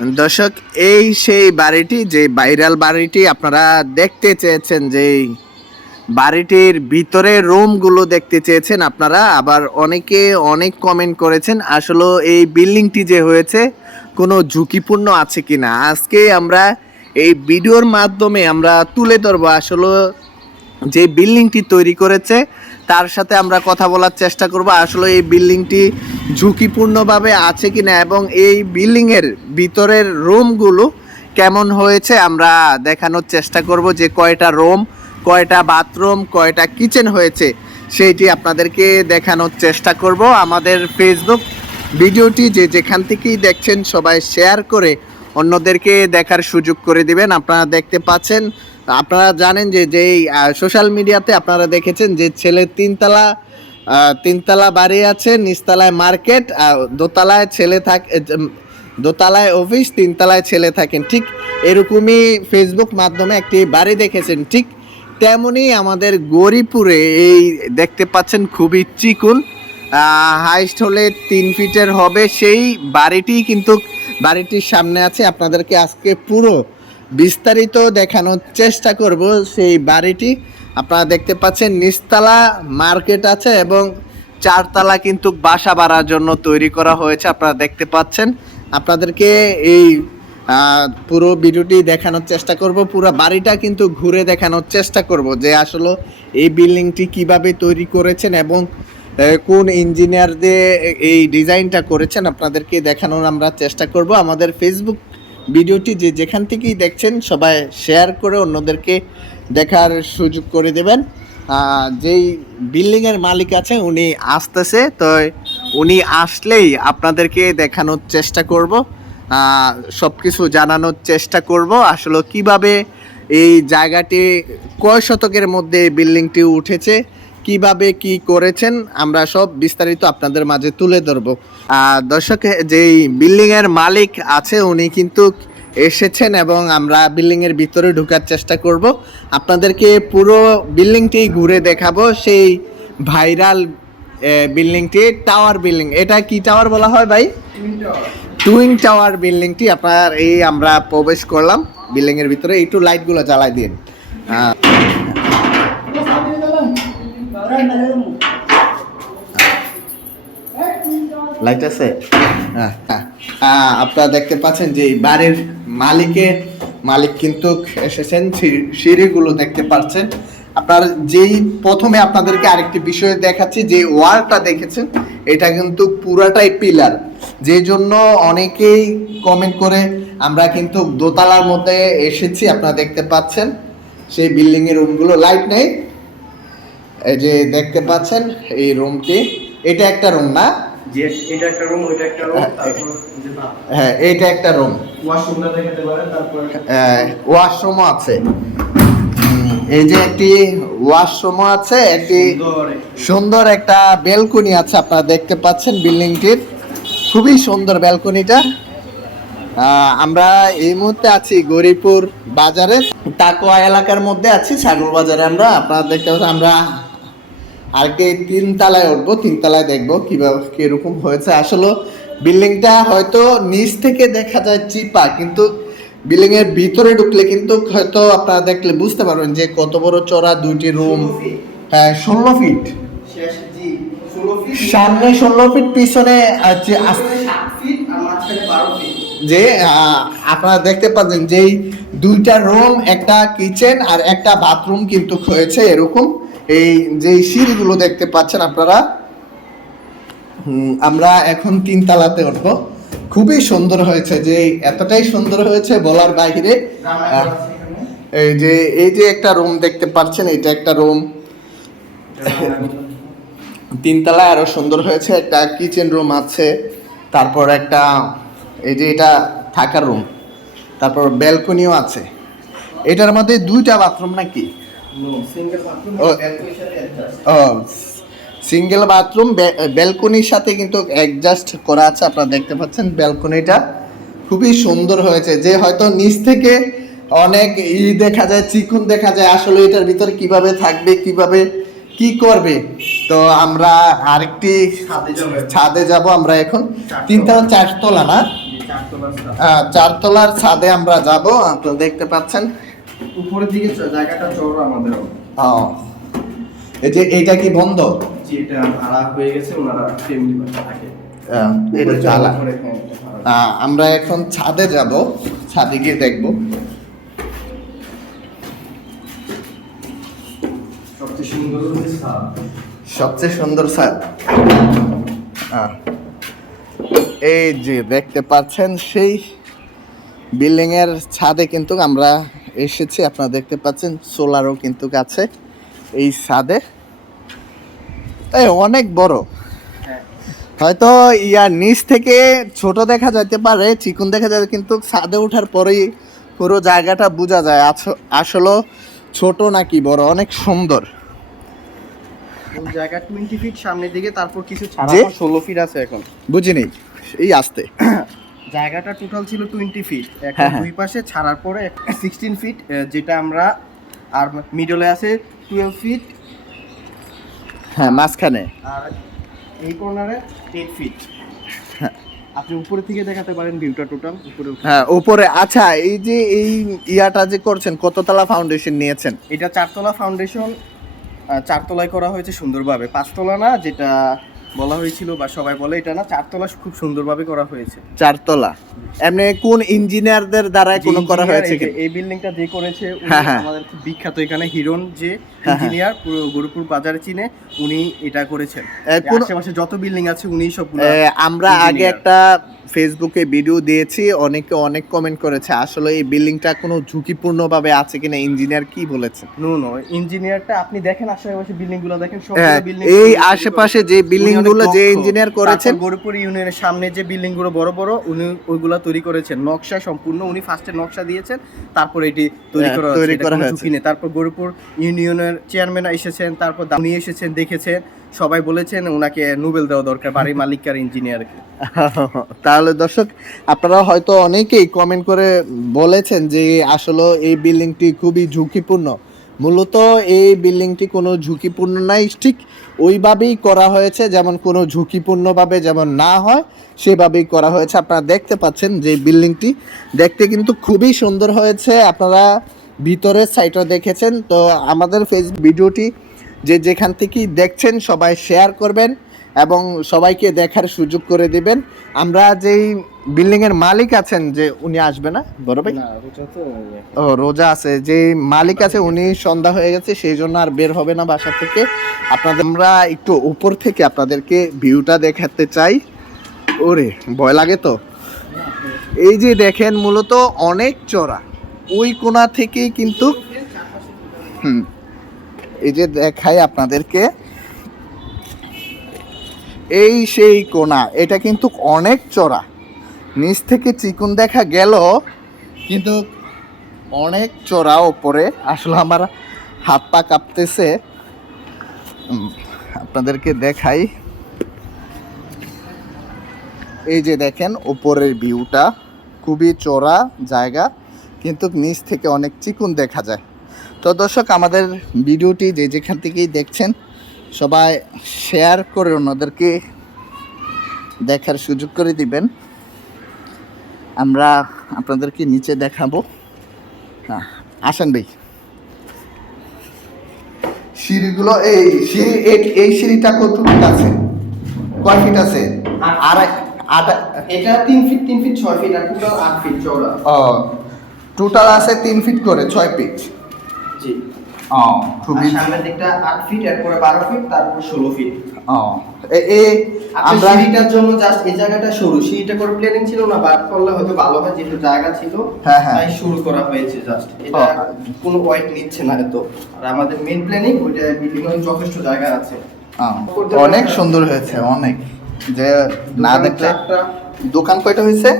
দর্শক, এই সেই বাড়িটি, যে ভাইরাল বাড়িটি, আপনারা দেখতে চেয়েছেন যে বাড়িটির ভিতরে রুমগুলো দেখতে চেয়েছেন আপনারা, আবার অনেকে অনেক কমেন্ট করেছেন, আসলে এই বিল্ডিংটি যে হয়েছে, কোনো ঝুঁকিপূর্ণ আছে কিনা? আজকে আমরা এই ভিডিওর মাধ্যমে আমরা তুলে ধরবো আসলে যে বিল্ডিংটি তৈরি করেছে, তার সাথে আমরা কথা বলার চেষ্টা করব। আসলে এই বিল্ডিংটি ঝুঁকিপূর্ণভাবে আছে কিনা এবং এই বিল্ডিংয়ের ভিতরের রুমগুলো কেমন হয়েছে আমরা দেখানোর চেষ্টা করব যে কয়টা রুম, কয়টা বাথরুম, কয়টা কিচেন হয়েছে সেইটি আপনাদেরকে দেখানোর চেষ্টা করব। আমাদের ফেসবুক ভিডিওটি যে যেখান থেকেই দেখছেন সবাই শেয়ার করে অন্যদেরকে দেখার সুযোগ করে দিবেন। আপনারা দেখতে পাচ্ছেন, আপনারা জানেন যে যেই সোশ্যাল মিডিয়াতে আপনারা দেখেছেন যে ছেলে তিনতলা তিনতলা বাড়ি আছে, নিচতলায় মার্কেট, আর দোতলায় ছেলে থাকে দোতলায় অফিস, তিনতলায় ছেলে থাকেন। ঠিক এরকমই ফেসবুক মাধ্যমে একটি বাড়ি দেখেছেন। ঠিক তেমনি আমাদের গরিপুরে এই দেখতে পাচ্ছেন খুবই চিকুন হাইস্ট হলে তিন ফিটের হবে। সেই বাড়িটি কিন্তু বাড়িটির সামনে আছে। আপনাদেরকে আজকে পুরো বিস্তারিত দেখানোর চেষ্টা করব সেই বাড়িটি। আপনারা দেখতে পাচ্ছেন, নিচতলা মার্কেট আছে এবং চারতলা কিন্তু বাসা বাড়ার জন্য তৈরি করা হয়েছে, আপনারা দেখতে পাচ্ছেন। আপনাদেরকে এই পুরো ভিডিওটি দেখানোর চেষ্টা করব, পুরো বাড়িটা কিন্তু ঘুরে দেখানোর চেষ্টা করব যে আসলে এই বিল্ডিংটি কীভাবে তৈরি করেছেন এবং কোন ইঞ্জিনিয়ার দিয়ে এই ডিজাইনটা করেছেন, আপনাদেরকে দেখানোর আমরা চেষ্টা করব। আমাদের ফেসবুক ভিডিওটি যে যেখান থেকেই দেখছেন, সবাই শেয়ার করে অন্যদেরকে দেখার সুযোগ করে দেবেন। যেই বিল্ডিংয়ের মালিক আছে, উনি আসতেছে, তো উনি আসলেই আপনাদেরকে দেখানোর চেষ্টা করব। সব কিছু জানানোর চেষ্টা করব। আসলে কীভাবে এই জায়গাটি কয় শতকের মধ্যে বিল্ডিংটি উঠেছে কীভাবে কি করেছেন আমরা সব বিস্তারিত আপনাদের মাঝে তুলে ধরবো। দর্শক যেই বিল্ডিং এর মালিক আছে উনি কিন্তু এসেছেন এবং আমরা বিল্ডিং এর ভিতরে ঢোকার চেষ্টা করব। আপনাদেরকে পুরো বিল্ডিংটি ঘুরে দেখাবো সেই ভাইরাল বিল্ডিংটি টাওয়ার বিল্ডিং। এটা কি টাওয়ার বলা হয় ভাই? টুইন টাওয়ার বিল্ডিংটি আপনার এই আমরা প্রবেশ করলাম বিল্ডিং এর ভিতরে। একটু লাইটগুলো জ্বালাই দিন। লাইট আছে? আপনারা দেখতে পাচ্ছেন যে বাড়ির মালিকের মালিক কিন্তু এসেছেন সিঁড়ি- সিঁড়িগুলো দেখতে পাচ্ছেন। আপনার যেই প্রথমে আপনাদেরকে আরেকটি বিষয় দেখাচ্ছি, যে ওয়ালটা দেখেছেন, এটা কিন্তু পুরাটাই পিলার। যে জন্য অনেকেই কমেন্ট করে, আমরা কিন্তু দোতলার মধ্যে এসেছি, আপনারা দেখতে পাচ্ছেন। সেই বিল্ডিং এর রুমগুলো লাইট নেই। এই যে দেখতে পাচ্ছেন এই রুমটি এটা একটা রুম না? এটা একটা রুম ওইটা একটা রুম হ্যাঁ, না। হ্যাঁ এইটা একটা রুম। ওয়াশরুমটা দেখাতে পারেন তারপর ওয়াশরুমও আছে। এই যে একটি ওয়াশরুমও আছে একটি সুন্দর একটা বেলকনি আছে আপনারা দেখতে পাচ্ছেন বিল্ডিংটির। খুবই সুন্দর বেলকনিটা আহ, আমরা এই মুহূর্তে আছি গরিপুর বাজারে। তাকোয়া এলাকার মধ্যে আছি ছাগল বাজারে আমরা। আপনারা দেখতে পাচ্ছেন আমরা আরেকটি তিন তলায় উঠবো তিন তলায় দেখব কীভাবে কীরকম হয়েছে। আসলে বিল্ডিংটা হয়তো নিচ থেকে দেখা যায় চিপা কিন্তু বিল্ডিং এর ভিতরে ঢুকলে কিন্তু হয়তো আপনারা দেখলে বুঝতে পারবেন যে কত বড় চড়া দুইটি রুম হ্যাঁ ষোলো ফিট শেষ জি 16 ফিট সামনে ষোলো ফিট পিছনে আছে আস্তে সাত ফিট আর মাঝখানে 12 ফিট যে আপনারা দেখতে পাচ্ছেন যেই দুইটা রুম একটা কিচেন আর একটা বাথরুম কিন্তু হয়েছে এরকম। এই যে সিঁড়িগুলো দেখতে পাচ্ছেন আপনারা আমরা এখন তিন তালাতে উঠব। খুবই সুন্দর হয়েছে যে, এতটাই সুন্দর হয়েছে বলার বাইরে। এই যে এই যে একটা রুম দেখতে পাচ্ছেন এটা একটা রুম তিনতলায় আরও সুন্দর হয়েছে, একটা কিচেন রুম আছে, তারপর একটা, এই যে এটা থাকার রুম তারপর ব্যালকনিও আছে। এটার মধ্যে দুইটা বাথরুম নাকি? Single bathroom. ব্যালকনির সাথে ও সিঙ্গেল বাথরুম ব্যালকনির সাথে কিন্তু অ্যাডজাস্ট করা আছে আপনারা দেখতে পাচ্ছেন ব্যালকনিটা খুবই সুন্দর হয়েছে যে হয়তো নিচ থেকে অনেক ই দেখা যায় চিকুন দেখা যায় আসলে এটার ভিতরে কীভাবে থাকবে কীভাবে কি করবে। তো আমরা আরেকটি ছাদে যাব। আমরা এখন। তিনতলা চারতলা না? চারতলার ছাদে আমরা যাব আপনারা দেখতে পাচ্ছেন। উপরের দিকে জায়গাটা চড়ো আমাদের ও, এই যে এইটা কি বন্ধ? যেটা ভাড়া হয়ে গেছে ওনারা ফ্যামিলি বাসা থাকে। এটা চালা হ্যাঁ, এটা আমরা এখন ছাদে যাব। ছাদে গিয়ে দেখব। সবচেয়ে সুন্দর ছাদ। সবচেয়ে সুন্দর ছাদ। এই যে দেখতে পাচ্ছেন সেই বিল্ডিং এর ছাদে কিন্তু আমরা এসেছি আপনারা দেখতে পাচ্ছেন সোলারও কিন্তু আছে এই ছাদে এই অনেক বড় হ্যাঁ। হয়তো ইয়ার নিচ থেকে ছোট দেখা যাইতে পারে চিকুন দেখা যায় কিন্তু ছাদে ওঠার পরেই পুরো জায়গাটা বোঝা যায় আসলে ছোট নাকি বড় অনেক সুন্দর জায়গা টোয়েন্টি ফিট সামনের দিকে তারপর কিছু ছাড়া? ষোলো ফিট আছে এখন বুঝিনি এই আসতে জায়গাটা টোটাল ছিল টোয়েন্টি ফিট হ্যাঁ। দুই পাশে ছাড়ার পরে সিক্সটিন ফিট যেটা আমরা আর মিডলে আছে টুয়েলভ ফিট হ্যাঁ মাঝখানে। আর এই কর্নারে এইট ফিট। আপনি উপরে থেকে দেখাতে পারেন ভিউটা টোটাল উপরে হ্যাঁ উপরে। আচ্ছা এই যে এই ইয়াটা যে করছেন কততলা ফাউন্ডেশন নিয়েছেন? এটা চারতলা ফাউন্ডেশন চারতলায় করা হয়েছে সুন্দরভাবে। পাঁচতলা না যেটা বলা হয়েছিল বা সবাই বলে এটা না চারতলা খুব সুন্দরভাবে করা হয়েছে। চারতলা। এমনি কোন ইঞ্জিনিয়ারদের দ্বারা কোন করা হয়েছে এই কি যে- এই বিল্ডিংটা যে করেছে হ্যাঁ, হ্যাঁ। আমাদের খুব বিখ্যাত। এখানে হিরণ যে হ্যাঁ। ইঞ্জিনিয়ার পুরো গুরুপুর বাজারে চিনে উনি এটা করেছেন। আশেপাশে যত বিল্ডিং আছে উনি সব আমরা আগে একটা ফেসবুকে ভিডিও দিয়েছি অনেকে অনেক কমেন্ট করেছে আসলে এই বিল্ডিংটা কোনো ঝুঁকিপূর্ণ ভাবে আছে কিনা ইঞ্জিনিয়ার কি বলেছে? নো নো ইঞ্জিনিয়ারটা আপনি দেখেন আশেপাশে বিল্ডিংগুলো দেখেন সব হ্যাঁ, বিল্ডিং এই আশেপাশে যে বিল্ডিংগুলো যে ইঞ্জিনিয়ার করেছেন গরুপুর ইউনিয়নের সামনে যে বিল্ডিংগুলো বড় বড় উনি ওইগুলা তৈরি করেছেন। নকশা সম্পূর্ণ উনি ফার্স্টে নকশা দিয়েছেন তারপর এটি তৈরি হ্যাঁ, করা তৈরি করা হয়েছে। তারপর গরুপুর ইউনিয়নের চেয়ারম্যান এসেছেন তারপর উনি এসেছেন দেখেছেন। সবাই বলেছেন ওনাকে নোবেল দেওয়া দরকার বাড়ির মালিক আর ইঞ্জিনিয়ারকে তাহলে দর্শক আপনারা হয়তো অনেকেই কমেন্ট করে বলেছেন যে আসলে এই বিল্ডিংটি খুবই ঝুঁকিপূর্ণ। মূলত এই বিল্ডিংটি কোনো ঝুঁকিপূর্ণ নাই ঠিক ওইভাবেই করা হয়েছে যেমন কোনো ঝুঁকিপূর্ণভাবে যেমন না হয় সেভাবেই করা হয়েছে। আপনারা দেখতে পাচ্ছেন যে বিল্ডিংটি দেখতে কিন্তু খুবই সুন্দর হয়েছে। আপনারা ভিতরের সাইটও দেখেছেন। তো আমাদের ফেসবুক ভিডিওটি যে যেখান থেকেই দেখছেন সবাই শেয়ার করবেন এবং সবাইকে দেখার সুযোগ করে দিবেন। আমরা যেই বিল্ডিং এর মালিক আছেন যে উনি আসবে না? বড় ভাই? ও রোজা আছে। যে মালিক আছে উনি সন্ধ্যা হয়ে গেছে সেই জন্য আর বের হবে না বাসা থেকে। আপনাদের আমরা একটু উপর থেকে আপনাদেরকে ভিউটা দেখাতে চাই। ওরে ভয় লাগে তো? এই যে দেখেন মূলত অনেক চড়া। ওই কোণা থেকেই কিন্তু হুম। এই যে দেখাই আপনাদেরকে, এই সেই কোণা এটা কিন্তু অনেক চড়া। নিচ থেকে চিকুন দেখা গেল, কিন্তু অনেক চড়া ওপরে। আসলে আমার হাত পা কাঁপতেছে। আপনাদেরকে দেখাই। এই যে দেখেন উপরের ভিউটা খুবই চড়া জায়গা, কিন্তু নিচ থেকে অনেক চিকুন দেখা যায়। তো দর্শক আমাদের ভিডিওটি যে যেখান থেকেই দেখছেন সবাই শেয়ার করে ওনাদেরকে দেখার সুযোগ করে দিবেন। আমরা আপনাদেরকে নিচে দেখাবো। হ্যাঁ আসেন ভাই। সিঁড়িগুলো এই সিঁড়ি এই- সিঁড়িটা কত ফিট আছে? কয় ফিট আছে? আর আট এটা তিন ফিট তিন ফিট ছয় ফিট আর টোটাল আট ফিট চওড়া। ও টোটাল আছে তিন ফিট করে ছয় ফিট। জি। ও খুবই সামনের দিকটা আট ফিট এরপরে বারো ফিট তারপর ষোলো ফিট ও এ- এ আমরা আমরা সিঁড়িটার জন্য জাস্ট এই জায়গাটা সরু। সিঁড়িটা করে প্ল্যানিং ছিল না বাদ করলে হয়তো ভালো হয় যেহেতু জায়গা ছিল। তাই শুরু করা হয়েছে জাস্ট এটা কোনো ওয়েট নিচ্ছে না এত। আর আমাদের মেন প্ল্যানিং ওইটা বিল্ডিং যথেষ্ট জায়গা আছে। অনেক সুন্দর হয়েছে অনেক। যে না দেখলে দোকান কয়টা হয়েছে?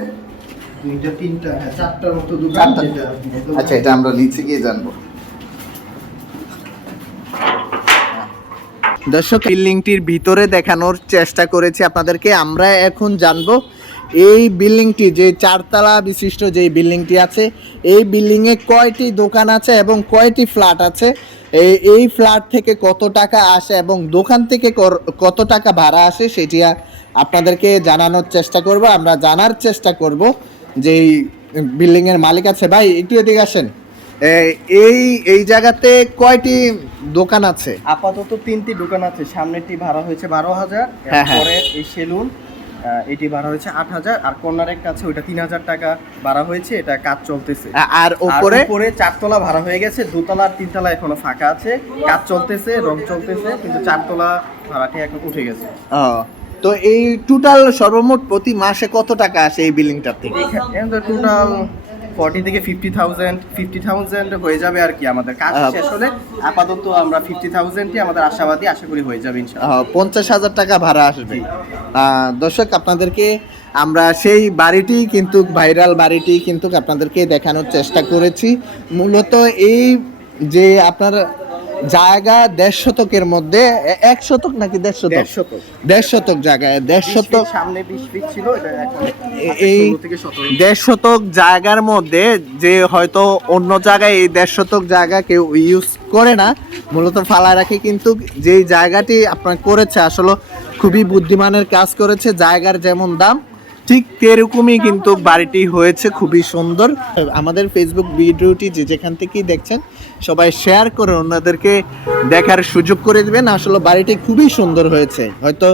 তিনটা হ্যাঁ চারটার মতো দোকান আচ্ছা এটা আমরা নিচে গিয়ে জানব। দর্শক বিল্ডিংটির ভিতরে দেখানোর চেষ্টা করেছি আপনাদেরকে। আমরা এখন জানব, এই বিল্ডিংটি যে চারতলা বিশিষ্ট যে বিল্ডিংটি আছে, এই বিল্ডিংয়ে কয়টি দোকান আছে এবং কয়টি ফ্ল্যাট আছে? এই এই ফ্ল্যাট থেকে কত টাকা আসে এবং দোকান থেকে কত টাকা ভাড়া আসে সেটি আপনাদেরকে জানানোর চেষ্টা করব। আমরা জানার চেষ্টা করব যে বিল্ডিং এর মালিক আছে। ভাই, একটু এদিকে আসেন। এই এই জায়গাতে কয়টি দোকান আছে? আপাতত তিনটি দোকান আছে। সামনেরটি ভাড়া হয়েছে বারো হাজার হ্যাঁ, হ্যাঁ। পরে এই সেলুন এটি ভাড়া হয়েছে আট হাজার আর কর্নার একটা আছে ওইটা তিন হাজার টাকা ভাড়া হয়েছে এটা কাজ চলতেছে। আর আর উপরে উপরে চারতলা ভাড়া হয়ে গেছে দোতলা আর তিনতলা এখনও ফাঁকা আছে কাজ চলতেছে রং চলতেছে কিন্তু চারতলা ভাড়াটি এখন উঠে গেছে। তো এই টোটাল সর্বমোট প্রতি মাসে কত টাকা আসে এই বিল্ডিংটার থেকে? টোটাল ফর্টি থেকে ফিফটি থাউজেন্ড ফিফটি থাউজেন্ড হয়ে যাবে আর কি আমাদের। কাজ শেষ হলে আপাতত আমরা ফিফটি থাউজেন্ডই আমাদের আশাবাদী আশা করি হয়ে যাবে ইনশাআল্লাহ পঞ্চাশ হাজার টাকা ভাড়া আসবে। দর্শক আপনাদেরকে আমরা সেই বাড়িটি কিন্তু ভাইরাল বাড়িটি কিন্তু আপনাদেরকে দেখানোর চেষ্টা করেছি। মূলত এই যে আপনার জায়গা দেড় শতকের মধ্যে এক শতক নাকি দেড় শতক? দেড় শতক। জায়গায় দেড় শতক সামনে বিশ ফিট ছিল এই 16 থেকে সতেরো দেড় শতক জায়গার মধ্যে যে হয়তো অন্য জায়গায় এই দেড় শতক জায়গা কেউ ইউজ করে না মূলত ফালা রাখে কিন্তু যেই জায়গাটি আপনার করেছে আসলে খুবই বুদ্ধিমানের কাজ করেছে জায়গার যেমন দাম ঠিক এরকমই কিন্তু বাড়িটি হয়েছে খুবই সুন্দর। আমাদের ফেসবুক ভিডিওটি যে যেখান থেকেই দেখছেন সবাই শেয়ার করে অন্যদেরকে দেখার সুযোগ করে দেবেন। আসলে বাড়িটি খুবই সুন্দর হয়েছে। হয়তো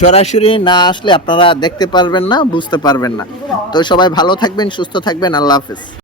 সরাসরি না আসলে আপনারা দেখতে পারবেন না, বুঝতে পারবেন না। তো সবাই ভালো থাকবেন, সুস্থ থাকবেন। আল্লাহ হাফেজ।